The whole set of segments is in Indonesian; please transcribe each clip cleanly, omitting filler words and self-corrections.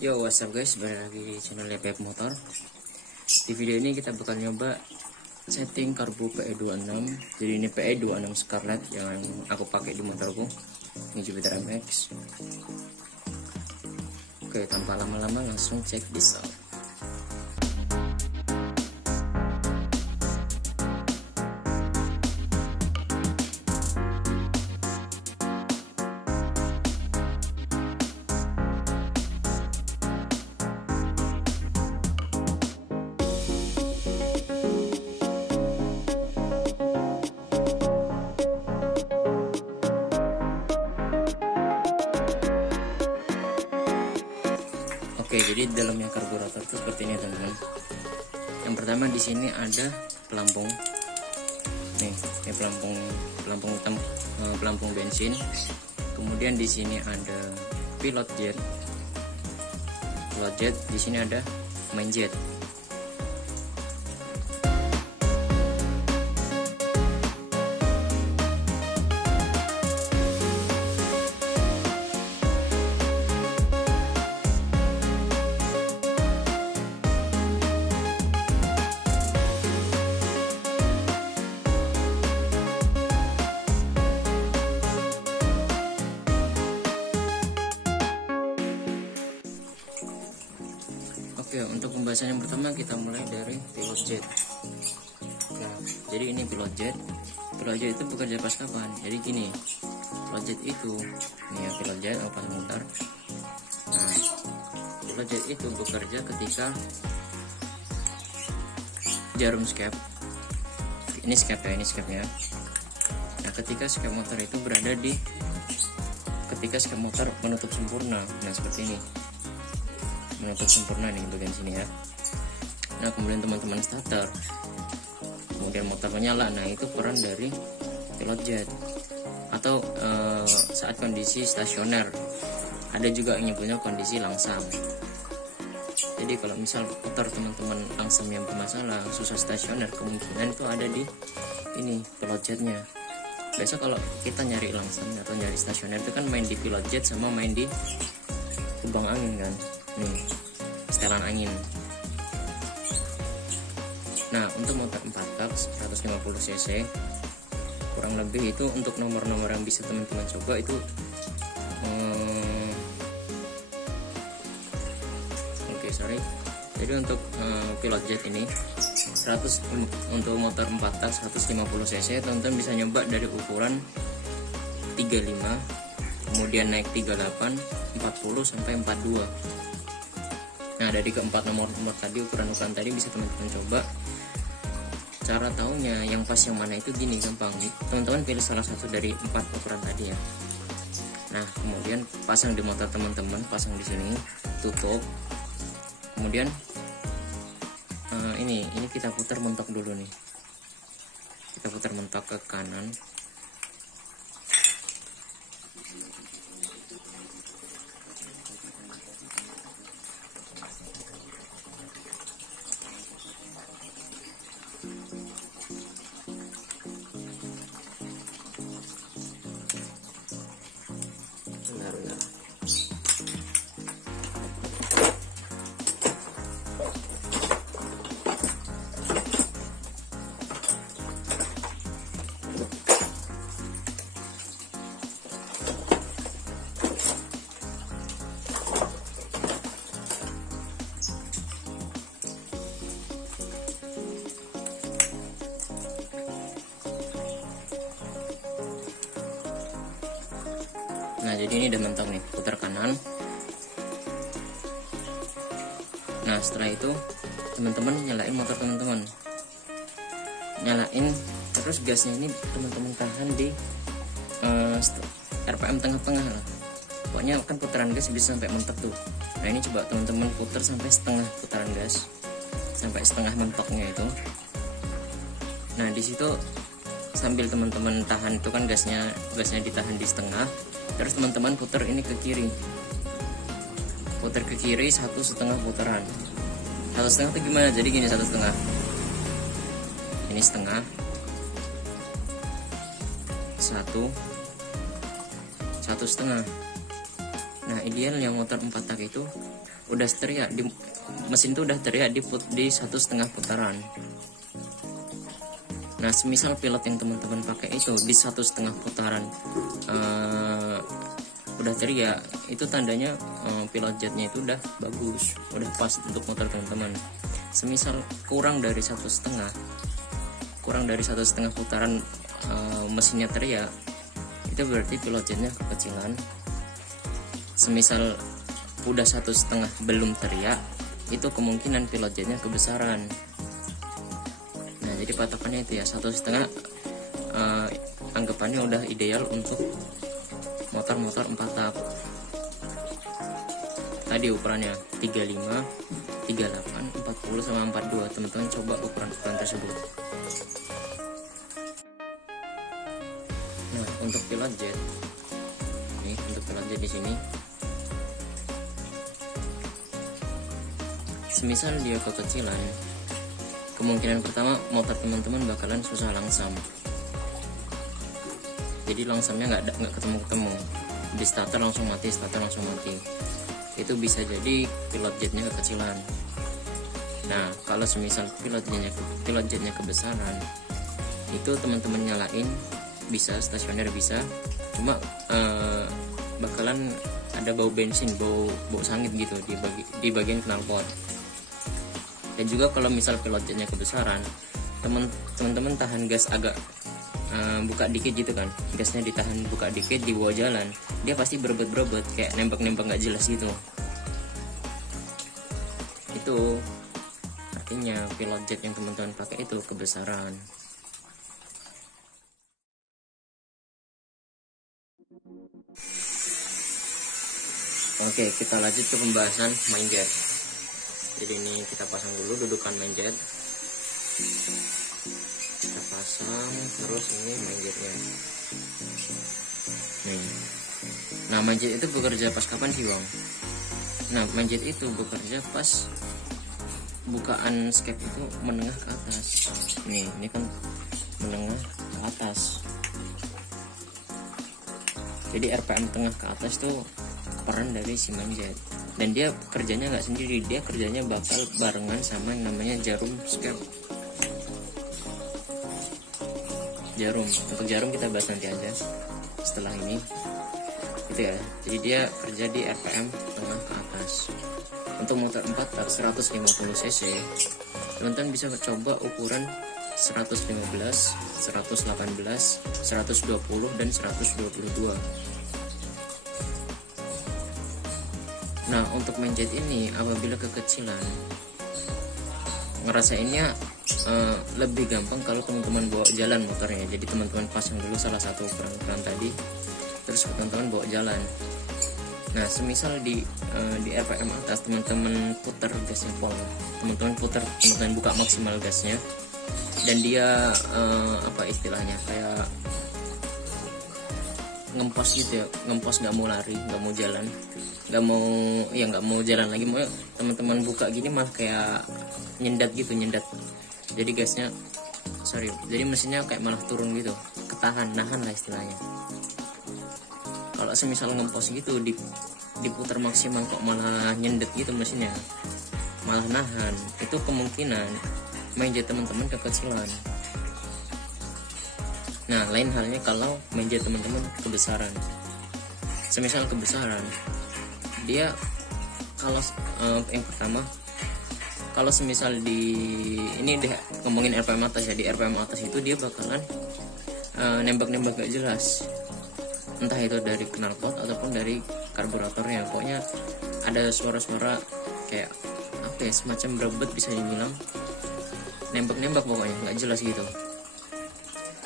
Yo, what's up guys, balik lagi di channel Lepep Motor. Di video ini kita bakal nyoba setting karbu PE26. Jadi ini PE26 Scarlet yang aku pakai di motorku. Ini Jupiter MX. Oke, tanpa lama-lama langsung cek this out. Oke, jadi dalamnya karburator itu seperti ini teman-teman. Yang pertama di sini ada pelampung. Nih, ini pelampung hitam, pelampung bensin. Kemudian di sini ada pilot jet. Pilot jet, di sini ada main jet. Oke, untuk pembahasan yang pertama kita mulai dari pilot jet. Nah, jadi ini pilot jet. Pilot jet itu bekerja pas kapan? Jadi gini, pilot jet itu, ini ya pilot jet, open mutar. Nah, pilot jet itu bekerja ketika jarum skep. Ini skep ya, ini skepnya. Nah, ketika skep motor itu berada di, ketika skep motor menutup sempurna. Nah, seperti ini. Menutup sempurna nih bagian sini ya. Nah, kemudian teman-teman starter, kemudian motor menyala. Nah, itu peran dari pilot jet. Atau saat kondisi stasioner, ada juga yang nyebutnya kondisi langsam. Jadi kalau misal motor teman-teman langsam yang bermasalah, susah stasioner, kemungkinan itu ada di ini pilot jetnya. Biasa kalau kita nyari langsam atau nyari stasioner itu kan main di pilot jet sama main di lubang angin kan. Nih, setelan angin. Nah, untuk motor 4 tak 150 cc kurang lebih itu untuk nomor-nomor yang bisa teman-teman coba itu jadi untuk pilot jet ini 100 untuk motor 4 tak 150 cc teman-teman bisa nyoba dari ukuran 35, kemudian naik 38, 40 sampai 42. Nah, dari keempat nomor tadi, ukuran-ukuran tadi bisa teman-teman coba. Cara taunya yang pas yang mana itu gini, gampang. Teman-teman pilih salah satu dari 4 ukuran tadi ya. Nah, kemudian pasang di motor teman-teman, pasang di sini, tutup. Kemudian ini kita putar mentok dulu nih. Kita putar mentok ke kanan. Nah, jadi ini udah mentok nih, putar kanan. Nah, setelah itu teman-teman nyalain motor teman-teman, nyalain terus gasnya ini teman-teman tahan di RPM tengah-tengah lah. Pokoknya kan putaran gas bisa sampai mentok tuh. Nah, ini coba teman-teman putar sampai setengah putaran gas, sampai setengah mentoknya itu. Nah, di situ sambil teman-teman tahan itu kan gasnya ditahan di setengah. Terus teman-teman putar ini ke kiri, putar ke kiri 1,5 putaran. 1,5 itu gimana? Jadi gini, 1,5, ini setengah, 1,5. Nah, idealnya motor 4 tak itu udah teriak di mesin itu udah teriak di 1,5 putaran. Nah, semisal pilot yang teman-teman pakai itu di 1,5 putaran udah teriak, itu tandanya pilot jetnya itu udah bagus, udah pas untuk motor teman-teman. Semisal kurang dari 1,5 putaran mesinnya teriak, itu berarti pilot jetnya kekecilan. Semisal udah 1,5 belum teriak, itu kemungkinan pilot jetnya kebesaran. Nah, jadi patokannya itu ya 1,5 anggapannya udah ideal untuk motor-motor 4 tak. Tadi ukurannya 35, 38, 40 sama 42. Teman-teman coba ukuran-ukuran tersebut. Nah, untuk pilot jet, nih untuk pilot jet di sini, semisal dia kekecilan, kemungkinan pertama motor teman-teman bakalan susah langsam. Jadi langsamnya nggak ketemu-ketemu, di starter langsung mati, itu bisa jadi pilot jetnya kekecilan. Nah, kalau semisal pilot jetnya kebesaran, itu teman-teman nyalain bisa, stasioner bisa, cuma bakalan ada bau bensin, bau sangit gitu di bagian knalpot. Dan juga kalau misal pilot jetnya kebesaran, teman-teman tahan gas agak buka dikit gitu kan, gasnya ditahan buka dikit di bawah jalan, dia pasti berebet kayak nembak nggak jelas gitu. Itu artinya pilot jet yang teman-teman pakai itu kebesaran. Oke, kita lanjut ke pembahasan main jet. Jadi ini kita pasang dulu dudukan main jet, kita pasang, terus ini main jetnya nih. Nah, main jet itu bekerja pas kapan sih bang? Nah, main jet itu bekerja pas bukaan skep itu menengah ke atas. Nih, ini kan menengah ke atas, jadi RPM tengah ke atas tuh peran dari si main jet. Dan dia kerjanya nggak sendiri, dia kerjanya bakal barengan sama yang namanya jarum skep. Untuk jarum kita bahas nanti aja setelah ini gitu ya. Jadi dia kerja di RPM tengah ke atas. Untuk motor 4 tak 150 cc, teman-teman bisa coba ukuran 115, 118, 120 dan 122. Nah, untuk main jet ini apabila kekecilan, ngerasainnya lebih gampang kalau teman-teman bawa jalan motornya. Jadi teman-teman pasang dulu salah satu ukuran tadi, terus teman-teman bawa jalan. Nah, semisal di RPM atas teman-teman putar gasnya pol, teman-teman buka maksimal gasnya, dan dia apa istilahnya, kayak ngempos gitu ya, ngempos, nggak mau lari, nggak mau jalan, nggak mau jalan lagi, mau teman-teman buka gini malah kayak nyendat. Jadi jadi mesinnya kayak malah turun gitu, nahan lah istilahnya. Kalau semisal ngempos gitu diputar maksimal kok malah nyendet gitu mesinnya, malah nahan, itu kemungkinan main jet teman-teman kekecilan. Nah, lain halnya kalau main jet teman-teman kebesaran. Semisal kebesaran, dia kalau yang pertama, kalau semisal ini deh ngomongin RPM atas ya, di RPM atas itu dia bakalan nembak gak jelas, entah itu dari knalpot ataupun dari karburatornya. Pokoknya ada suara-suara kayak apa ya, semacam berebet bisa dibilang, nembak pokoknya nggak jelas gitu.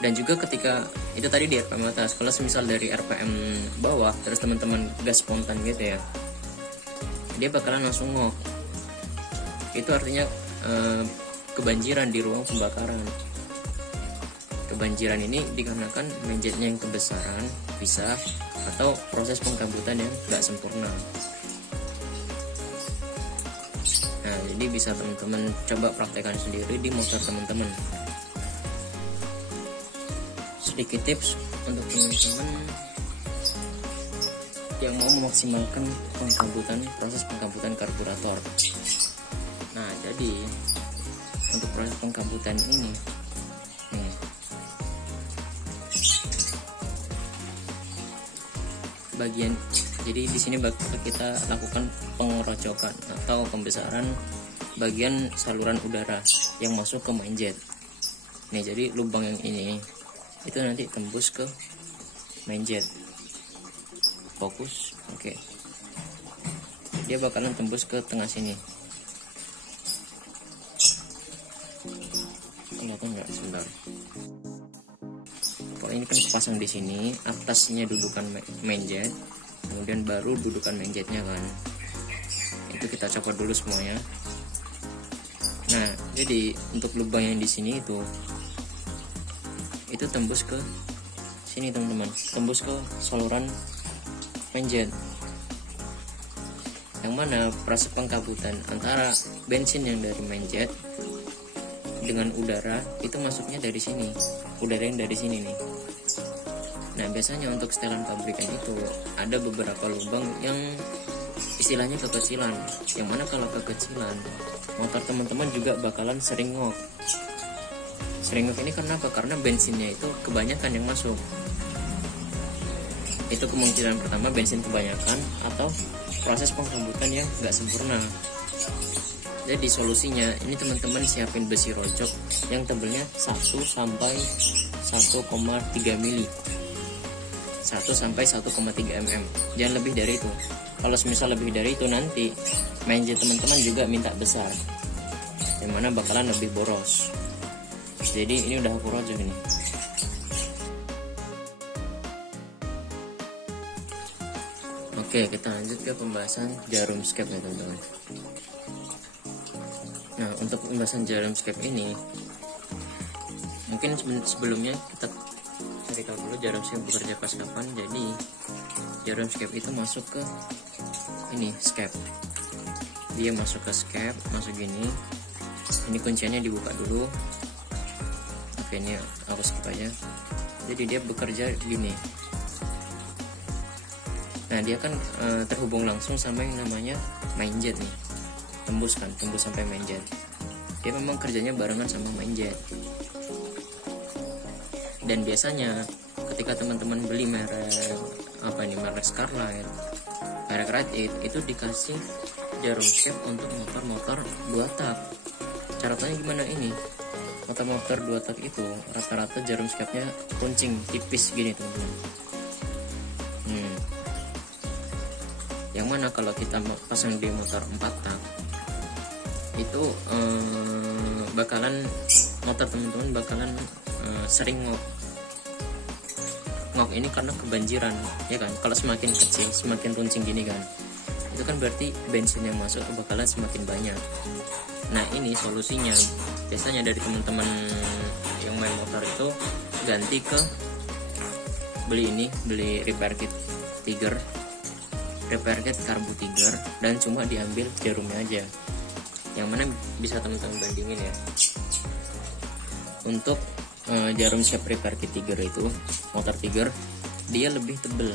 Dan juga ketika itu tadi di RPM atas, kalau semisal dari RPM bawah terus teman-teman gas spontan gitu ya, dia bakalan langsung ngok. Itu artinya kebanjiran di ruang pembakaran. Kebanjiran ini dikarenakan main jetnya yang kebesaran bisa, atau proses pengkabutan yang nggak sempurna. Nah, jadi bisa teman-teman coba praktekkan sendiri di motor teman-teman. Sedikit tips untuk teman-teman yang mau memaksimalkan proses pengkambutan karburator. Nah, jadi untuk proses pengkambutan ini nih, jadi di sini bakal kita lakukan pengerocokan atau pembesaran bagian saluran udara yang masuk ke main jet. Nih, jadi lubang yang ini itu nanti tembus ke main jet. Fokus, oke. Dia bakalan tembus ke tengah sini. Kelihatan nggak? Sebentar. Kalau ini kan pasang di sini, atasnya dudukan main jet, kemudian baru dudukan main jetnya kan. Itu kita copot dulu semuanya. Nah, jadi untuk lubang yang di sini itu tembus ke sini teman-teman, tembus ke saluran main jet. Yang mana proses pengkambutan antara bensin yang dari main jet dengan udara itu masuknya dari sini, udara yang dari sini nih. Nah, biasanya untuk setelan pabrikan itu ada beberapa lubang yang istilahnya kekecilan, yang mana kalau kekecilan motor teman-teman juga bakalan sering ngok. Sering ngok ini karena apa? Karena bensinnya itu kebanyakan yang masuk. Itu kemungkinan pertama, bensin kebanyakan atau proses pengkambutan yang nggak sempurna. Jadi solusinya ini teman-teman siapin besi rojok yang tebelnya 1 sampai 1,3 mili, 1 sampai 1,3 mm. Jangan lebih dari itu. Kalau semisal lebih dari itu nanti main jet teman-teman juga minta besar, yang mana bakalan lebih boros. Jadi ini udah aku rojok ini. Oke, kita lanjut ke pembahasan jarum skep ya teman-teman. Nah, untuk pembahasan jarum skep ini, mungkin sebelumnya kita cari tahu dulu jarum skep bekerja pas kapan. Jadi jarum skep itu masuk ke ini skep. Dia masuk ke skep, masuk gini. Ini kunciannya dibuka dulu. Oke, ini aku skip aja. Jadi dia bekerja gini. Nah, dia kan terhubung langsung sama yang namanya main jet nih. Tembus sampai main jet. Dia memang kerjanya barengan sama main jet. Dan biasanya ketika teman-teman beli merek Scarlett, merek Ride itu dikasih jarum skep untuk motor-motor 2 tak. Caranya gimana ini? Motor-motor 2 tak itu rata-rata jarum skepnya runcing tipis gini teman-teman. Yang mana kalau kita pasang di motor 4 tak itu motor teman-teman bakalan sering ngok ini karena kebanjiran, ya kan? Kalau semakin kecil, semakin runcing gini kan, itu kan berarti bensin yang masuk bakalan semakin banyak. Nah, ini solusinya biasanya dari teman-teman yang main motor itu ganti ke beli repair kit Tiger, repair kit Karbu Tiger, dan cuma diambil jarumnya aja, yang mana bisa teman-teman bandingin ya. Untuk jarum skep repair kit Tiger itu, motor Tiger, dia lebih tebel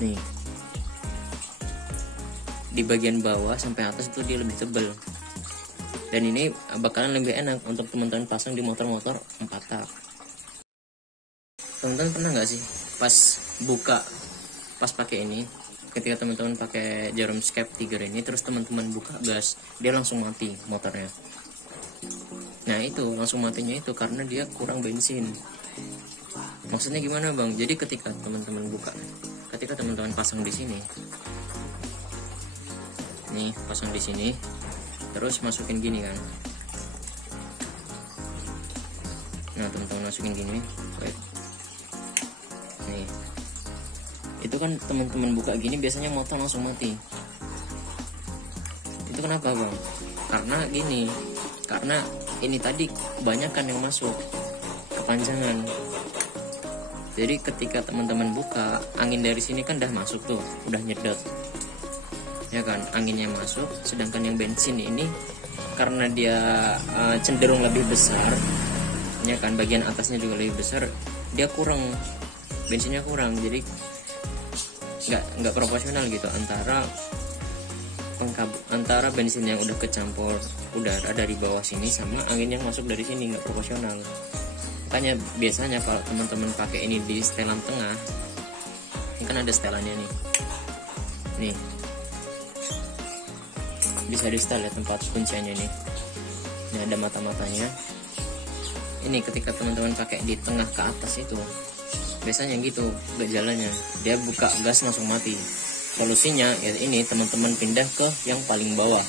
nih, di bagian bawah sampai atas itu dia lebih tebel. Dan ini bakalan lebih enak untuk teman-teman pasang di motor-motor 4 tak. Teman-teman pernah nggak sih pas pakai ini, ketika teman-teman pakai jarum skep Tiger ini, terus teman-teman buka gas, dia langsung mati motornya. Nah, itu langsung matinya itu karena dia kurang bensin. Maksudnya gimana bang? Jadi ketika teman-teman pasang di sini, nih pasang di sini, terus masukin gini kan. Nah, teman-teman masukin gini, baik. Nih, itu kan teman-teman buka gini biasanya motor langsung mati. Itu kenapa bang? Karena ini tadi kebanyakan yang masuk, kepanjangan. Jadi ketika teman-teman buka, angin dari sini kan udah masuk tuh, udah nyedot, ya kan, anginnya masuk. Sedangkan yang bensin ini karena dia cenderung lebih besar, ya kan, bagian atasnya juga lebih besar, dia kurang, bensinnya kurang. Jadi nggak proporsional gitu antara bensin yang udah kecampur udara dari bawah sini sama angin yang masuk dari sini, nggak proporsional. Makanya biasanya kalau teman-teman pakai ini di setelan tengah, ini kan ada setelannya nih bisa di setel ya tempat kunciannya ini. Ini ada mata-matanya. Ini ketika teman-teman pakai di tengah ke atas itu biasanya gitu gak jalannya, dia buka gas langsung mati. Solusinya ya ini, teman-teman pindah ke yang paling bawah.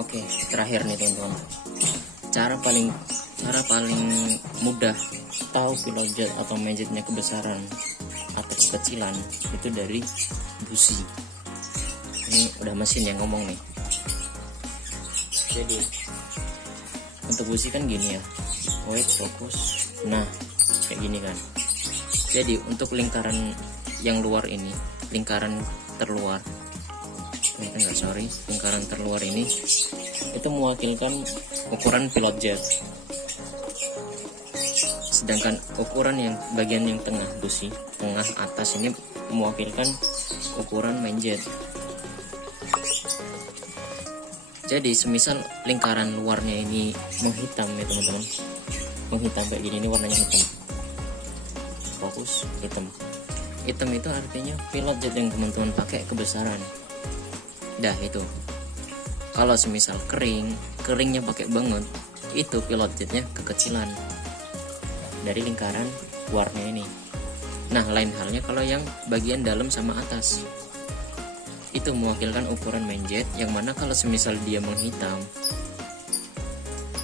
Oke, terakhir nih teman-teman, cara paling mudah tahu pilot jet atau magnetnya kebesaran atau kekecilan itu dari busi. Ini udah mesin yang ngomong nih. Jadi untuk busi kan gini ya, wait, fokus, nah kayak gini kan. Jadi untuk lingkaran yang luar ini, lingkaran terluar ini itu mewakilkan ukuran pilot jet. Sedangkan ukuran yang bagian yang tengah, busi tengah atas ini mewakilkan ukuran main jet. Jadi semisal lingkaran luarnya ini menghitam ya teman-teman, menghitam kayak gini, ini warnanya hitam, fokus hitam itu artinya pilot jet yang teman-teman pakai kebesaran. Dah itu. Kalau semisal keringnya pakai banget, itu pilot jetnya kekecilan dari lingkaran luarnya ini. Nah lain halnya kalau yang bagian dalam sama atas, itu mewakilkan ukuran main jet, yang mana kalau semisal dia menghitam,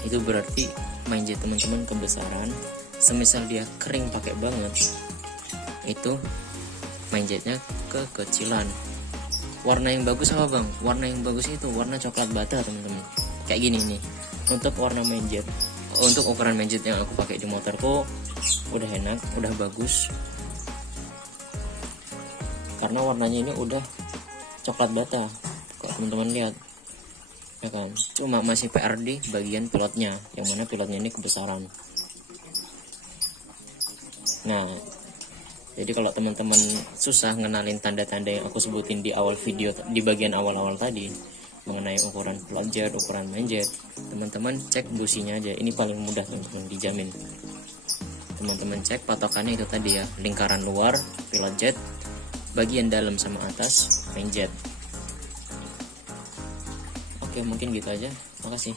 itu berarti main jet teman-teman kebesaran. Semisal dia kering pakai banget, itu main jetnya kekecilan. Warna yang bagus apa bang? Warna yang bagus itu warna coklat bata teman-teman, kayak gini nih. Untuk warna main jet, untuk ukuran main jet yang aku pakai di motorku udah enak, udah bagus, karena warnanya ini udah coklat bata. Kalau teman-teman lihat ya kan, cuma masih PR di bagian pilotnya, yang mana pilotnya ini kebesaran. Nah jadi kalau teman-teman susah ngenalin tanda-tanda yang aku sebutin di awal video, di bagian awal-awal tadi mengenai ukuran pilot jet, ukuran main jet, teman-teman cek businya aja. Ini paling mudah teman-teman, dijamin. Teman-teman cek patokannya itu tadi ya, lingkaran luar pilot jet, bagian dalam sama atas main jet. Oke, mungkin gitu aja. Makasih.